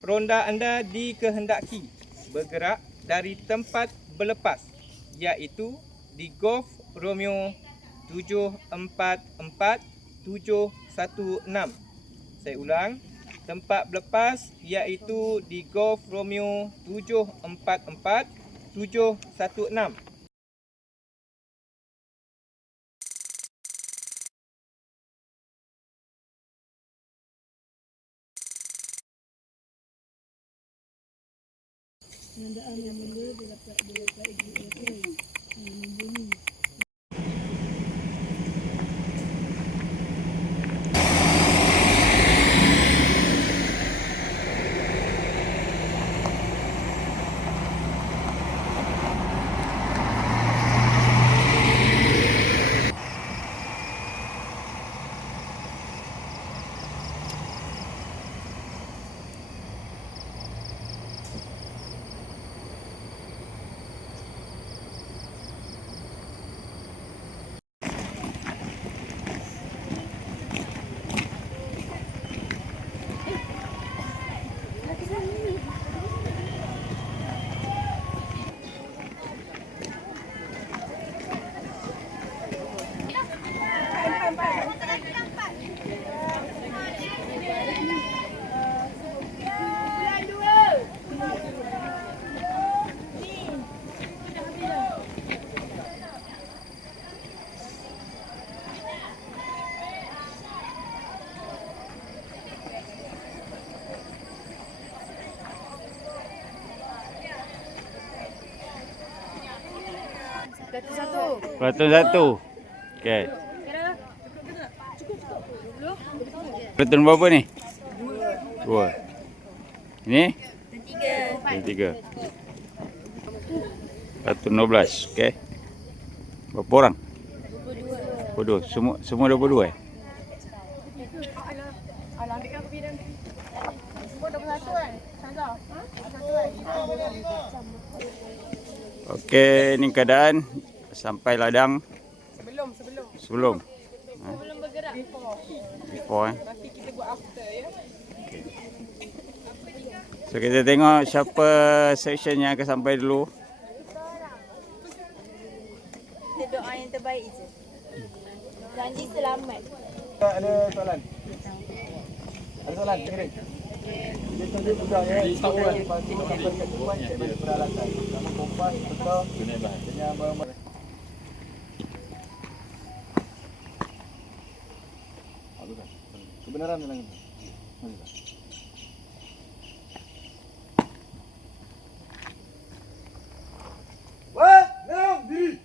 Ronda anda dikehendaki bergerak dari tempat berlepas, iaitu di Golf Romeo 744716. Saya ulang, tempat berlepas iaitu di Golf Romeo 744716. Penandaan yang mula didapat membunyi. Pelaton 1. Okey. Pelaton berapa ni? 2. Ini? 3. Pelaton 12. Okey. Berapa orang? 22. Semua 22 eh? Alah, ambilkan kopi dan semua 21 kan? Salah. Okey, ni keadaan sampai ladang sebelum Bergerak. before Nanti kita buat after ya. So kita tengok siapa section yang akan sampai dulu. Kita doa yang terbaik je. Janji selamat. Ada soalan? Ada soalan? Kirim. Kita tunjuk sudah ya. Awal pasti sampai dekat depan cek balik peralatan. Sama kompas, betul. Kena kebenaran dalam ini. Wah, now diri.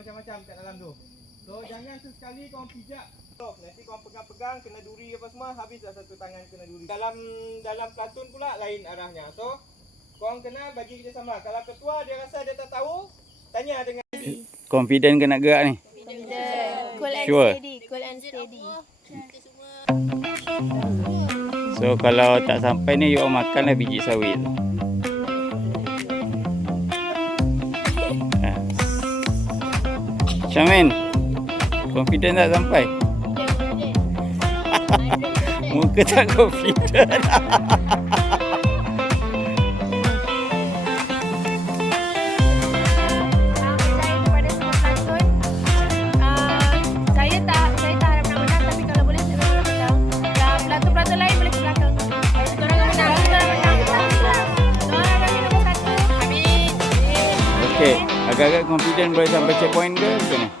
Macam-macam kat dalam tu. So jangan sesekali kau pijak. Nanti kau pegang-pegang kena duri apa semua, habis dah satu tangan kena duri. Dalam pelaton pula lain arahnya. So kau kena bagi kita sama. Kalau ketua dia rasa dia tak tahu, tanya dengan Confident ke nak gerak ni? Cool and Sure. steady. Cool and steady. So kalau tak sampai ni you all makanlah biji sawit tu. Syamin, confident tak sampai? Muka tak confident. Kepada semua pelantun, saya tak harap nak menang, tapi kalau boleh saya nak menang. Pelantun-pelantun lain boleh ke belakang. Korang nak menang, kita nak menang. Korang bagi nombor 1. Habis. Okey, agak-agak confident boleh sampai checkpoint ke macam mana?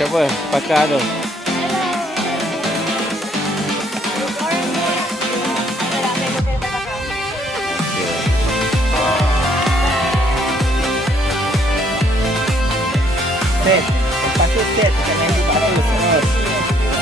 Siapa? Pakar tu. set. Patut set dekat mendi 400.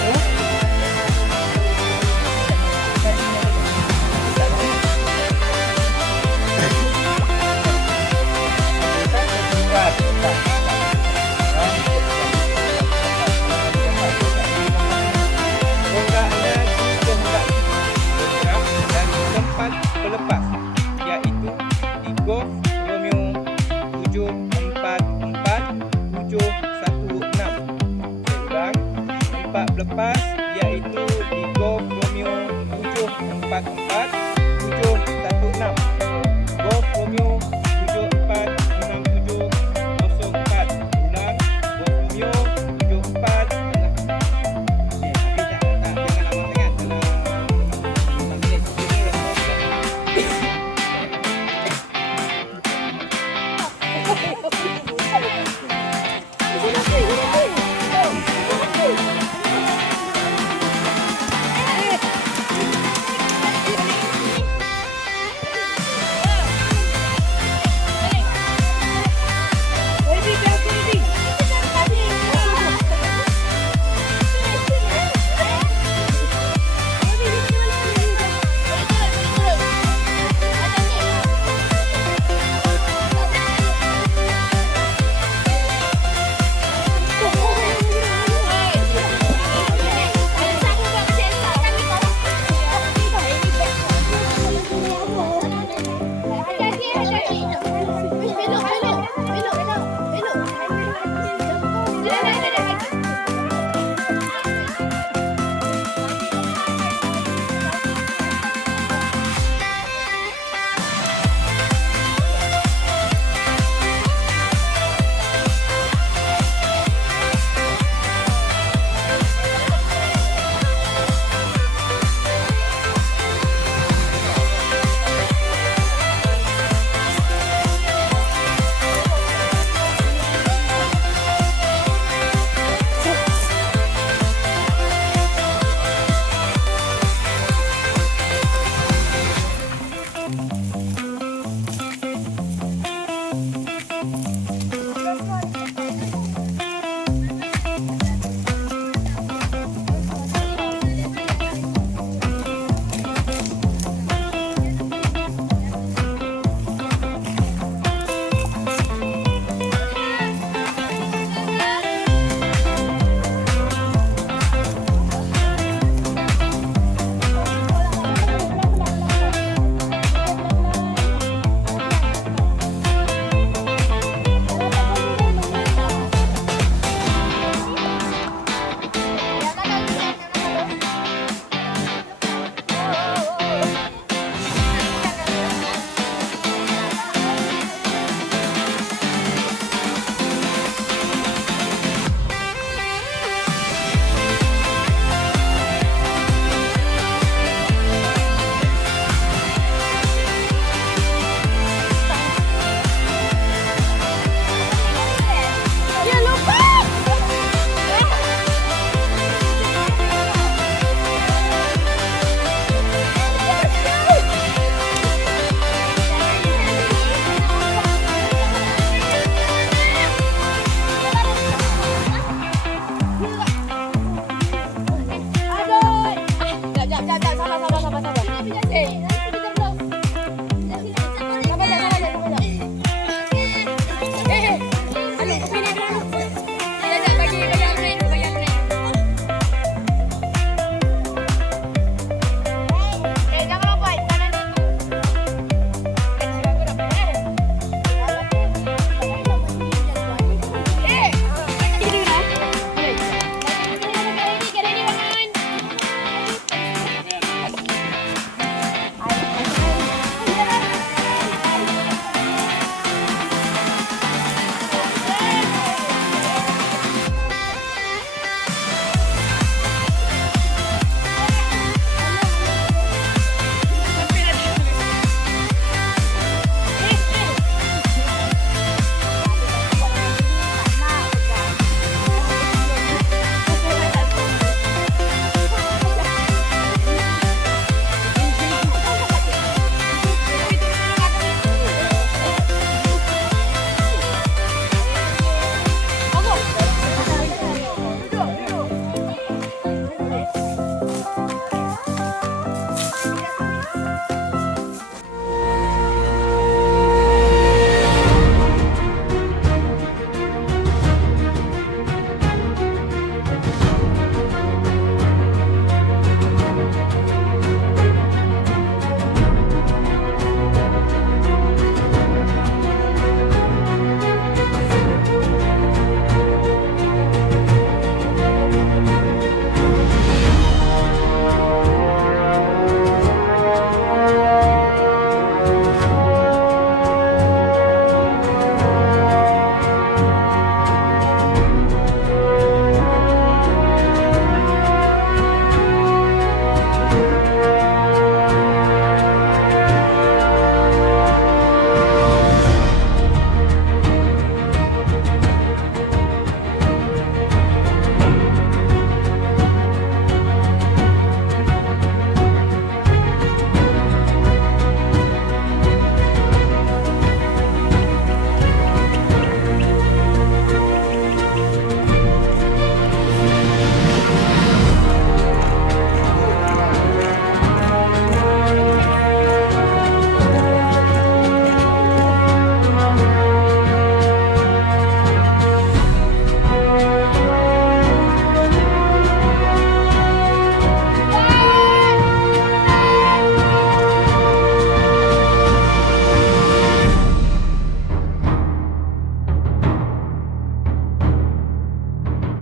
go.